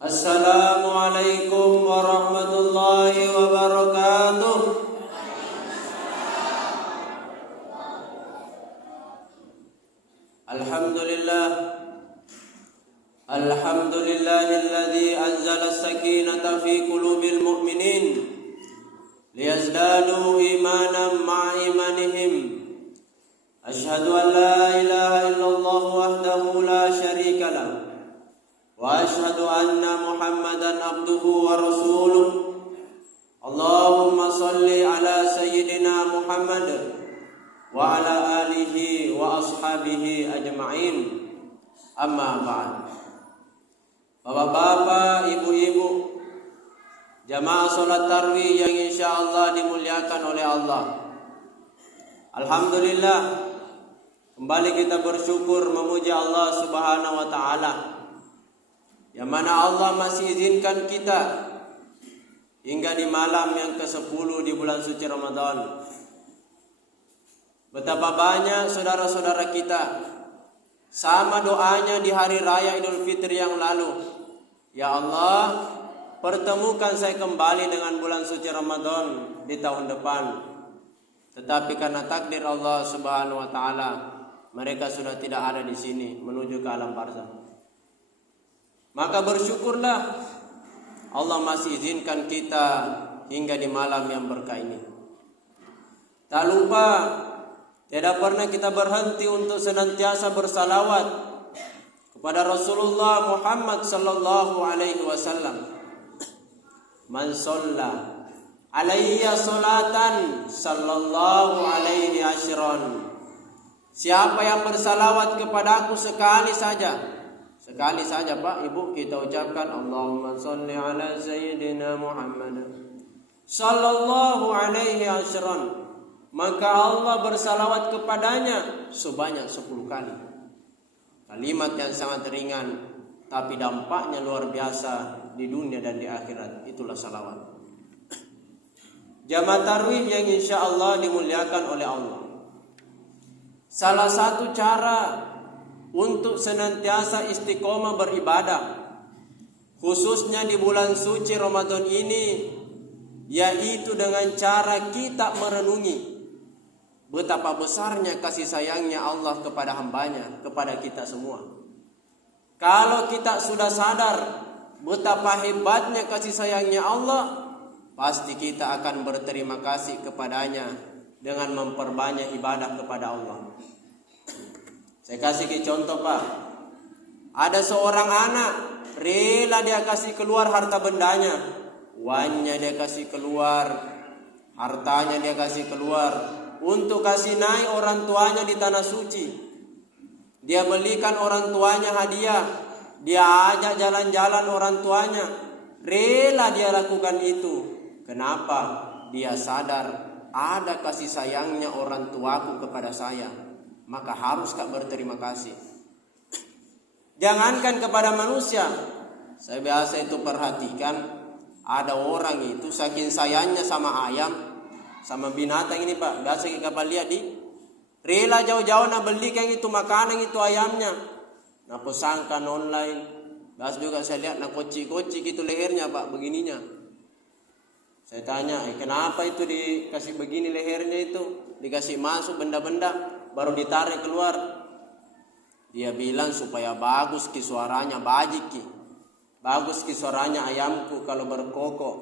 Assalamualaikum warahmatullahi wabarakatuh. Alhamdulillahilladzi anzala as-sakinata fi qulubil mu'minin liyazdadu imanan ma'a imanihim. Asyhadu an la ilaha illallah wahdahu la syarika lah wa asyhadu anna Muhammadan abduhu wa rasuluh. Allahumma salli ala sayyidina Muhammad wa ala alihi wa ashabihi ajma'in. Amma ba'd. Bapak-bapak, ibu-ibu, jamaah salat tarawih yang insyaallah dimuliakan oleh Allah. Alhamdulillah, kembali kita bersyukur memuji Allah Subhanahu wa taala, yang mana Allah masih izinkan kita hingga di malam yang ke-10 di bulan suci Ramadan. Betapa banyak saudara-saudara kita sama doanya di hari raya Idul Fitri yang lalu. Ya Allah, pertemukan saya kembali dengan bulan suci Ramadan di tahun depan. Tetapi karena takdir Allah Subhanahu wa taala, mereka sudah tidak ada di sini menuju ke alam barzakh. Maka bersyukurlah Allah masih izinkan kita hingga di malam yang berkah ini. Tak lupa, tidak pernah kita berhenti untuk senantiasa bersalawat kepada Rasulullah Muhammad sallallahu alaihi wasallam. Man shalla alayya salatan sallallahu alaihi asyran. Siapa yang bersalawat kepadaku sekali saja, Pak, Ibu, kita ucapkan Allahumma sholli ala sayyidina Muhammad sallallahu alaihi asyran, maka Allah bersalawat kepadanya sebanyak 10 kali. Kalimat yang sangat ringan, tapi dampaknya luar biasa di dunia dan di akhirat. Itulah salawat. Jamaah tarawih yang insyaallah dimuliakan oleh Allah, salah satu cara untuk senantiasa istiqomah beribadah, khususnya di bulan suci Ramadan ini, yaitu dengan cara kita merenungi betapa besarnya kasih sayangnya Allah kepada hambanya, kepada kita semua. Kalau kita sudah sadar betapa hebatnya kasih sayangnya Allah, pasti kita akan berterima kasih kepadanya dengan memperbanyak ibadah kepada Allah. Saya kasih contoh, Pak. Ada seorang anak, rela dia kasih keluar harta bendanya, uangnya dia kasih keluar, hartanya dia kasih keluar untuk kasih naik orang tuanya di tanah suci. Dia belikan orang tuanya hadiah, dia ajak jalan-jalan orang tuanya, rela dia lakukan itu. Kenapa? Dia sadar ada kasih sayangnya orang tuaku kepada saya, maka harus berterima kasih. Jangankan kepada manusia, saya biasa itu perhatikan, ada orang itu saking sayangnya sama ayam, sama binatang ini, Pak, biasa kita lihat di rela jauh-jauh nak belikan itu makanan itu ayamnya, nak pesankan online. Biasa juga saya lihat nak kocik-kocik itu lehernya, Pak, begininya. Saya tanya, kenapa itu dikasih begini lehernya itu, dikasih masuk benda-benda baru ditarik keluar. Dia bilang supaya bagus ki suaranya, bajik ki, bagus ki suaranya ayamku kalau berkokok,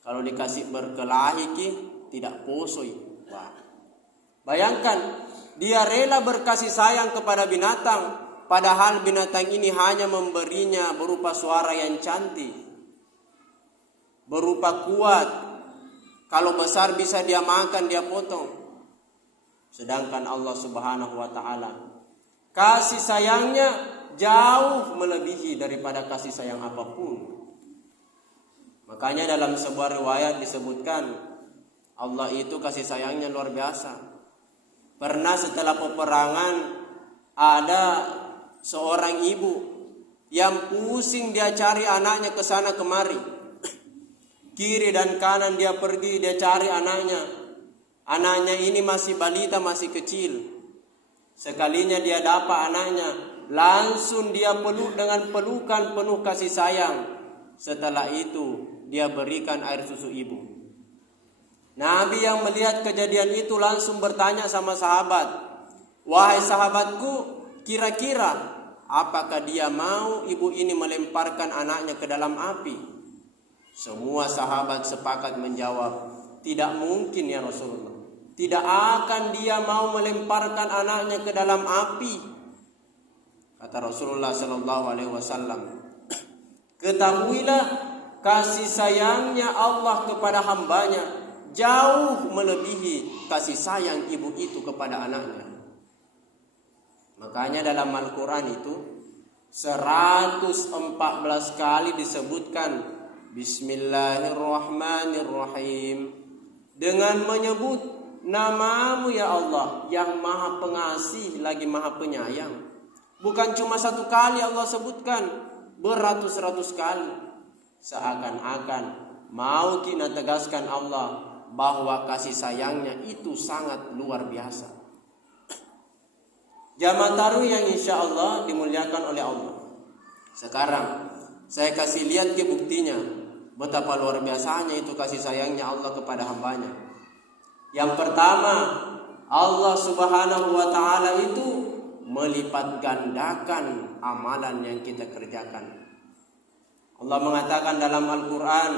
kalau dikasih berkelahi ki tidak posoi. Wah, bayangkan, dia rela berkasih sayang kepada binatang, padahal binatang ini hanya memberinya berupa suara yang cantik, berupa kuat. Kalau besar bisa dia makan, dia potong. Sedangkan Allah Subhanahu wa taala kasih sayangnya jauh melebihi daripada kasih sayang apapun. Makanya dalam sebuah riwayat disebutkan Allah itu kasih sayangnya luar biasa. Pernah setelah peperangan ada seorang ibu yang pusing dia cari anaknya ke sana kemari. Kiri dan kanan dia pergi, dia cari anaknya. Anaknya ini masih balita, masih kecil. Sekalinya dia dapat anaknya, langsung dia peluk dengan pelukan penuh kasih sayang. Setelah itu dia berikan air susu ibu. Nabi yang melihat kejadian itu langsung bertanya sama sahabat, "Wahai sahabatku, kira-kira apakah dia mau ibu ini melemparkan anaknya ke dalam api?" Semua sahabat sepakat menjawab, "Tidak mungkin ya Rasulullah. Tidak akan dia mau melemparkan anaknya ke dalam api." Kata Rasulullah sallallahu alaihi wasallam, "Ketahuilah kasih sayangnya Allah kepada hambanya jauh melebihi kasih sayang ibu itu kepada anaknya." Makanya dalam Al-Quran itu 114 kali disebutkan Bismillahirrahmanirrahim, dengan menyebut namamu ya Allah yang maha pengasih lagi maha penyayang. Bukan cuma satu kali Allah sebutkan, beratus-ratus kali. Seakan-akan mau kita tegaskan Allah bahwa kasih sayangnya itu sangat luar biasa. Jamaah taruh yang insya Allah dimuliakan oleh Allah. Sekarang saya kasih lihat ke buktinya betapa luar biasanya itu kasih sayangnya Allah kepada hambanya. Yang pertama, Allah subhanahu wa ta'ala itu melipat gandakan amalan yang kita kerjakan. Allah mengatakan dalam Al-Quran,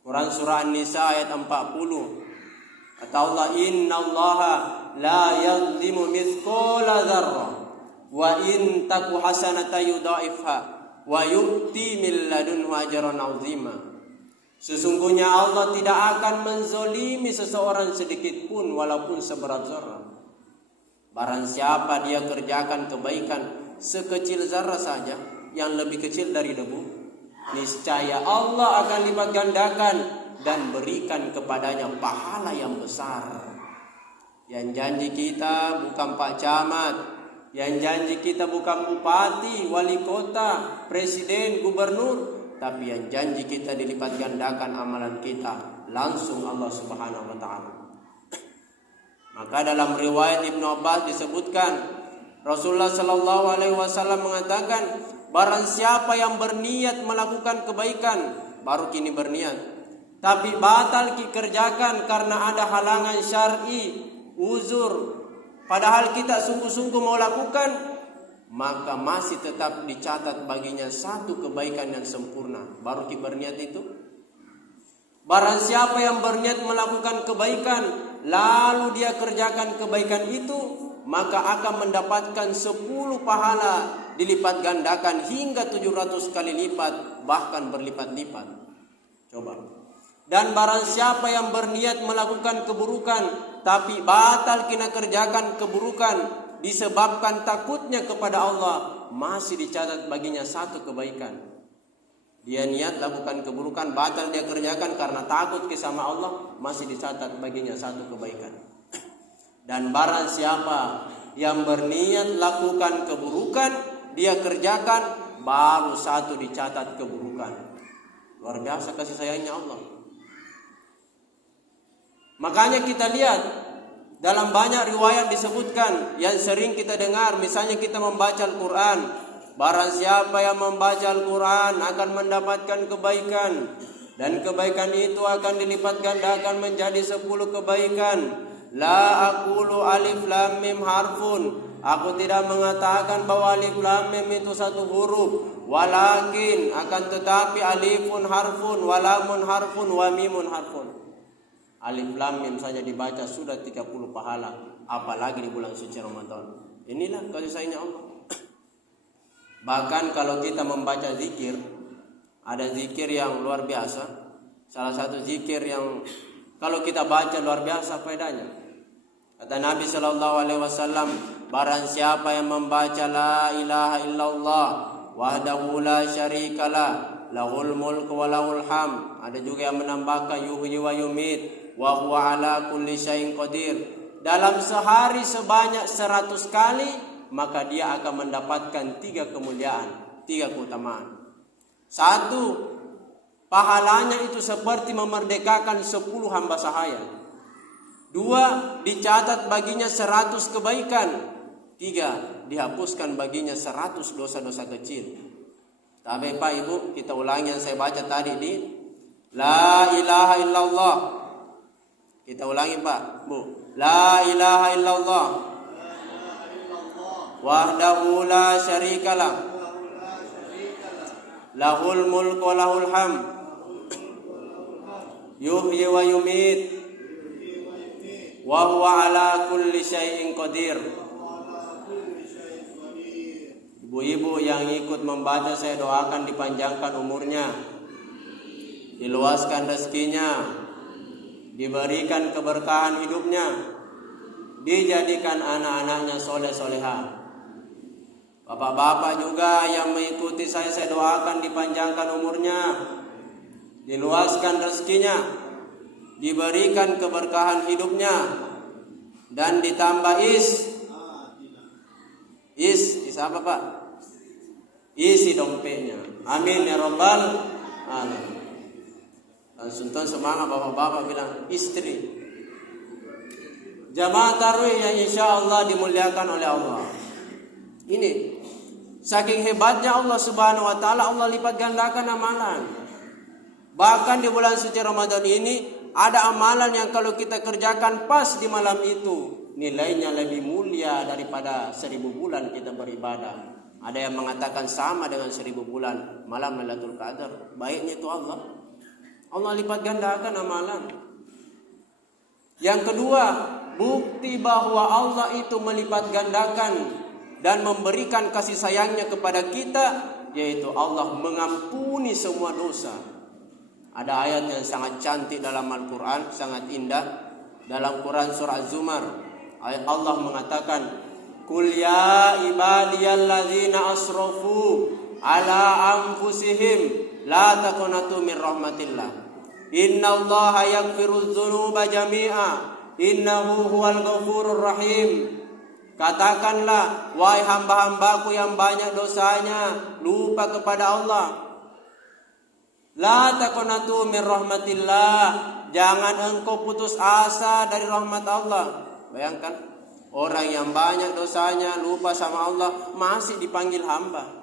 Quran surah An-Nisa ayat 40, kata Allah, "Innallaha la yadhlimu mithqala dzarrah wa in taku hasanatan yudha'ifha wa yu'ti min ladunhu ajran 'azima." Sesungguhnya Allah tidak akan menzolimi seseorang sedikit pun walaupun seberat zarah. Barang siapa dia kerjakan kebaikan sekecil zarah saja, yang lebih kecil dari debu, niscaya Allah akan lipat gandakan dan berikan kepadanya pahala yang besar. Yang janji kita bukan Pak Camat, yang janji kita bukan bupati, wali kota, presiden, gubernur, tapi yang janji kita dilipat gandakan amalan kita langsung Allah subhanahu wa ta'ala. Maka dalam riwayat Ibnu Abbas disebutkan, Rasulullah sallallahu alaihi wasallam mengatakan, barang siapa yang berniat melakukan kebaikan, baru kini berniat, tapi batal dikerjakan karena ada halangan syar'i, uzur, padahal kita sungguh-sungguh mau lakukan, maka masih tetap dicatat baginya satu kebaikan yang sempurna. Baru kita berniat itu. Barang siapa yang berniat melakukan kebaikan, lalu dia kerjakan kebaikan itu, maka akan mendapatkan 10 pahala dilipat gandakan hingga 700 kali lipat, bahkan berlipat-lipat. Coba. Dan barang siapa yang berniat melakukan keburukan, tapi batal kena kerjakan keburukan disebabkan takutnya kepada Allah, masih dicatat baginya satu kebaikan. Dia niat lakukan keburukan, batal dia kerjakan karena takut sama Allah, masih dicatat baginya satu kebaikan. Dan barang siapa yang berniat lakukan keburukan, dia kerjakan, baru satu dicatat keburukan. Luar biasa kasih sayangnya Allah. Makanya kita lihat dalam banyak riwayat disebutkan yang sering kita dengar, misalnya kita membaca Al-Quran, barang siapa yang membaca Al-Quran akan mendapatkan kebaikan, dan kebaikan itu akan dilipat gandakan menjadi 10 kebaikan. La aqulu alif lam mim harfun, aku tidak mengatakan bahwa alif lam mim itu satu huruf, walakin akan tetapi alifun harfun, walamun harfun, wa mimun harfun. Alif lam mim saja dibaca sudah 30 pahala, apalagi di bulan suci Ramadan. Inilah kasih sayangnya Allah. Bahkan kalau kita membaca zikir, ada zikir yang luar biasa. Salah satu zikir yang kalau kita baca luar biasa faedahnya. Kata Nabi sallallahu alaihi wasallam, barang siapa yang membaca la ilaha illallah wahdahu la syarikalah, lahul mulku wa lahul ham. Ada juga yang menambahkan yuhyi wa yumit wa huwa ala kulli syai'in qadir. Dalam sehari sebanyak 100 kali, maka dia akan mendapatkan 3 kemuliaan, 3 keutamaan. 1, pahalanya itu seperti memerdekakan 10 hamba sahaya. 2, dicatat baginya 100 kebaikan. 3, dihapuskan baginya 100 dosa-dosa kecil. Tapi Pak Ibu, kita ulangi yang saya baca tadi di La ilaha illallah. Kita ulangi Pak Bu. La ilaha illallah wahdahu la syarikalah lahul mulku wa lahul hamd yuhyi wa yumit wa huwa ala kulli syai'in qadir. Ibu-ibu yang ikut membaca, saya doakan dipanjangkan umurnya, diluaskan rezekinya, diberikan keberkahan hidupnya, dijadikan anak-anaknya soleh-soleha. Bapak-bapak juga yang mengikuti saya doakan dipanjangkan umurnya, diluaskan rezekinya, diberikan keberkahan hidupnya, dan ditambah is apa Pak? Isi dompetnya. Amin ya rabbal alamin. Langsung semangat bapak-bapak bilang istri. Jamaah tarawih yang insya Allah dimuliakan oleh Allah. Ini saking hebatnya Allah Subhanahu wa taala, Allah lipat gandakan amalan. Bahkan di bulan suci Ramadan ini ada amalan yang kalau kita kerjakan pas di malam itu, nilainya lebih mulia daripada 1000 bulan kita beribadah. Ada yang mengatakan sama dengan 1000 bulan malam Lailatul Qadar. Baiknya itu Allah. Allah lipat gandakan amalan. Yang kedua, bukti bahwa Allah itu melipat gandakan dan memberikan kasih sayangnya kepada kita, yaitu Allah mengampuni semua dosa. Ada ayat yang sangat cantik dalam Al-Quran, sangat indah. Dalam Quran surah Az-Zumar, ayat Allah mengatakan, Qul ya ibadiyalladzina asrafu ala anfusihim la taqnatu min rahmatillah. Innallaha yaghfirudz dzunuba jami'a innahu huwal ghafurur rahim. Katakanlah, wahai hamba-hambaku yang banyak dosanya, lupa kepada Allah. La taqnatu min rahmatillah. Jangan engkau putus asa dari rahmat Allah. Bayangkan, orang yang banyak dosanya, lupa sama Allah, masih dipanggil hamba.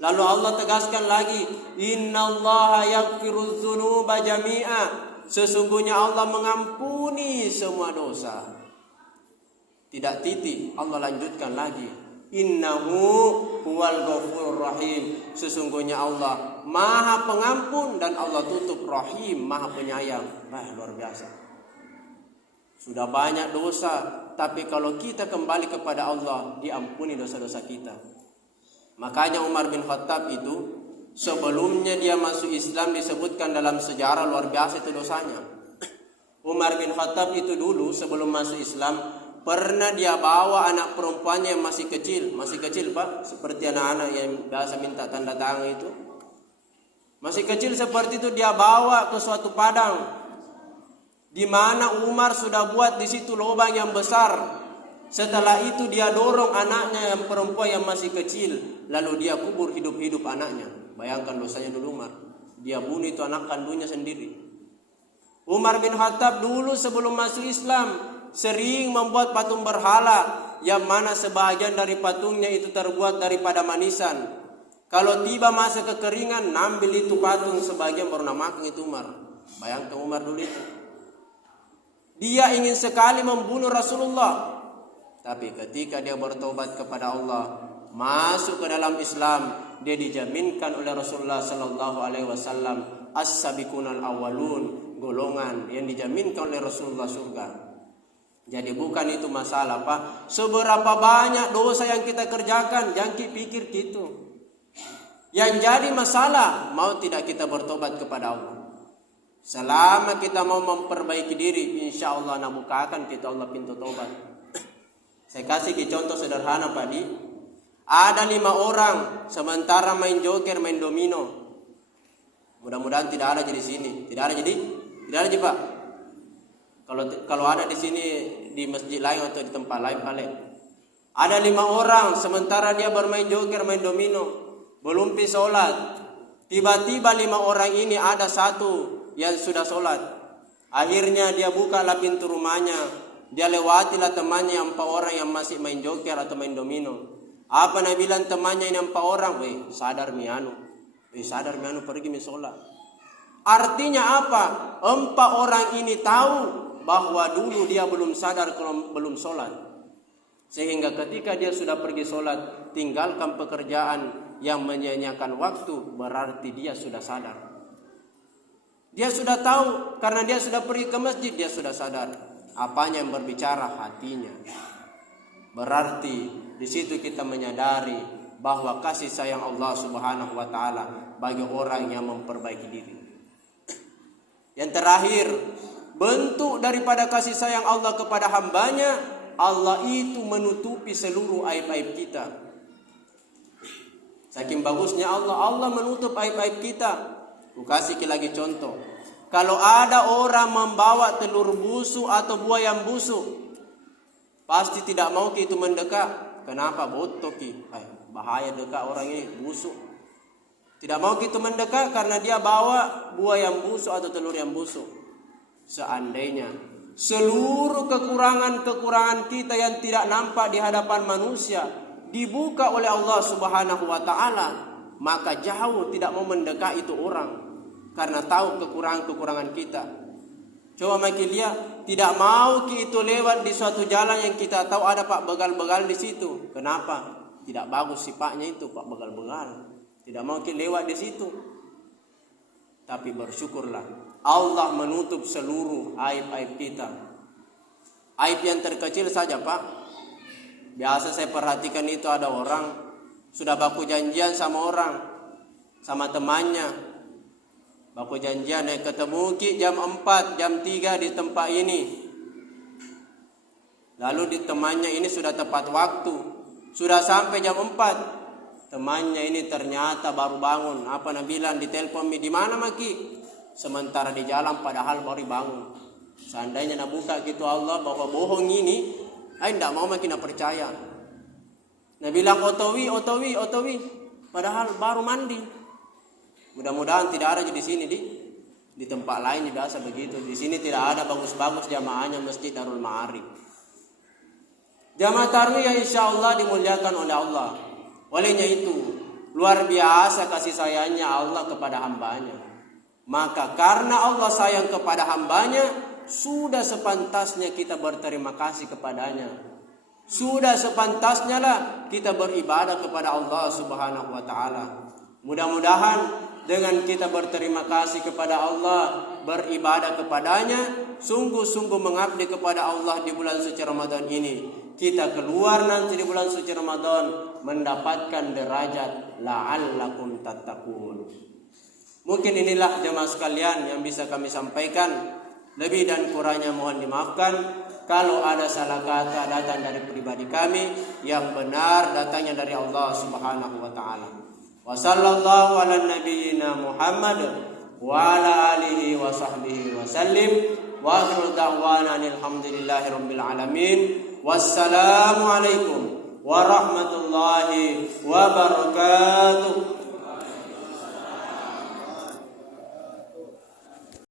Lalu Allah tegaskan lagi, innallaha yaghfirudz dzunuba jami'a. Sesungguhnya Allah mengampuni semua dosa. Tidak titik, Allah lanjutkan lagi, innahu huwal ghafurur rahim. Sesungguhnya Allah Maha Pengampun dan Allah tutup Rahim, Maha Penyayang. Luar biasa. Sudah banyak dosa, tapi kalau kita kembali kepada Allah, diampuni dosa-dosa kita. Makanya Umar bin Khattab itu sebelumnya dia masuk Islam disebutkan dalam sejarah luar biasa itu dosanya. Umar bin Khattab itu dulu sebelum masuk Islam pernah dia bawa anak perempuannya yang masih kecil Pak, seperti anak-anak yang biasa minta tanda tangan itu. Masih kecil seperti itu dia bawa ke suatu padang di mana Umar sudah buat di situ lubang yang besar. Setelah itu dia dorong anaknya yang perempuan yang masih kecil, lalu dia kubur hidup-hidup anaknya. Bayangkan dosanya dulu Umar. Dia bunuh itu anak kandungnya sendiri. Umar bin Khattab dulu sebelum masuk Islam sering membuat patung berhala yang mana sebahagian dari patungnya itu terbuat daripada manisan. Kalau tiba masa kekeringan, ambil itu patung sebagian baru namakan itu Umar. Bayangkan Umar dulu itu. Dia ingin sekali membunuh Rasulullah. Tapi ketika dia bertobat kepada Allah, masuk ke dalam Islam, dia dijaminkan oleh Rasulullah sallallahu alaihi wasallam as-sabiqunal awwalun, golongan yang dijaminkan oleh Rasulullah surga. Jadi bukan itu masalah Pak. Seberapa banyak dosa yang kita kerjakan, jangan pikir gitu. Yang jadi masalah, mau tidak kita bertobat kepada Allah. Selama kita mau memperbaiki diri, insya Allah bukakan kita Allah pintu tobat. Saya kasih contoh sederhana Pak Di. Ada 5 orang sementara main joker, main domino. Mudah-mudahan tidak ada di sini. Tidak ada Pak. Kalau ada di sini di masjid lain atau di tempat lain paling. Ada 5 orang sementara dia bermain joker, main domino, belum pi sholat. Tiba-tiba 5 orang ini ada satu yang sudah sholat. Akhirnya dia bukalah pintu rumahnya, dia lewatilah temannya yang 4 orang yang masih main joker atau main domino. Apa Nabi bilang temannya ini 4 orang? Sadar mianu pergi sholat. Artinya apa? 4 orang ini tahu bahwa dulu dia belum sadar kalau belum sholat. Sehingga ketika dia sudah pergi sholat, tinggalkan pekerjaan yang menyanyiakan waktu, berarti dia sudah sadar. Dia sudah tahu karena dia sudah pergi ke masjid, dia sudah sadar. Apanya yang berbicara? Hatinya. Berarti di situ kita menyadari bahwa kasih sayang Allah Subhanahu wa taala bagi orang yang memperbaiki diri. Yang terakhir, bentuk daripada kasih sayang Allah kepada hambanya, Allah itu menutupi seluruh aib-aib kita. Saking bagusnya Allah menutup aib-aib kita. Ku kasih lagi contoh. Kalau ada orang membawa telur busuk atau buah yang busuk, pasti tidak mau itu mendekat. Kenapa? Botok bahaya dekat orang ini busuk. Tidak mau kita mendekat karena dia bawa buah yang busuk atau telur yang busuk. Seandainya seluruh kekurangan-kekurangan kita yang tidak nampak di hadapan manusia dibuka oleh Allah Subhanahu wa taala, maka jauh tidak mau mendekat itu orang karena tahu kekurangan-kekurangan kita. Coba makin lihat, tidak mau kita lewat di suatu jalan yang kita tahu ada pak begal-begal di situ. Kenapa? Tidak bagus sifatnya itu pak begal-begal. Tidak mau kita lewat di situ. Tapi bersyukurlah, Allah menutup seluruh aib-aib kita. Aib yang terkecil saja pak. Biasa saya perhatikan itu ada orang sudah baku janjian sama temannya. Baku janjian ketemu jam 4, jam 3 di tempat ini. Lalu di temannya ini sudah tepat waktu. Sudah sampai jam 4. Temannya ini ternyata baru bangun. Apa Nabi bilang di telepon, di mana maki? Sementara di jalan padahal baru bangun. Seandainya nak buka gitu Allah bahwa bohong ini, tidak mau makin percaya. Nabi bilang otowi. Padahal baru mandi. Mudah-mudahan tidak ada di sini di tempat lain biasa begitu. Di sini tidak ada bagus-bagus jamaahnya Masjid Darul Ma'arif. Jamaah tarawih yang insya Allah dimuliakan oleh Allah. Olehnya itu luar biasa kasih sayangnya Allah kepada hambanya. Maka karena Allah sayang kepada hambanya, sudah sepantasnya kita berterima kasih kepadanya. Sudah sepantasnya lah kita beribadah kepada Allah Subhanahu wa taala. Mudah-mudahan dengan kita berterima kasih kepada Allah, beribadah kepadanya, sungguh-sungguh mengabdi kepada Allah di bulan suci Ramadan ini, kita keluar nanti di bulan suci Ramadan mendapatkan derajat la'allakum tattaqun. Mungkin inilah jemaah sekalian yang bisa kami sampaikan. Lebih dan kurangnya mohon dimaafkan. Kalau ada salah kata datang dari pribadi kami, yang benar datangnya dari Allah Subhanahu wa taala. Wa sallallahu ala nabiyyina Muhammad wa ala alihi wa sahbihi wa sallim. Wa akhiru da'wana alhamdulillahi rabbil alamin. Wassalamu alaikum warahmatullahi wabarakatuh.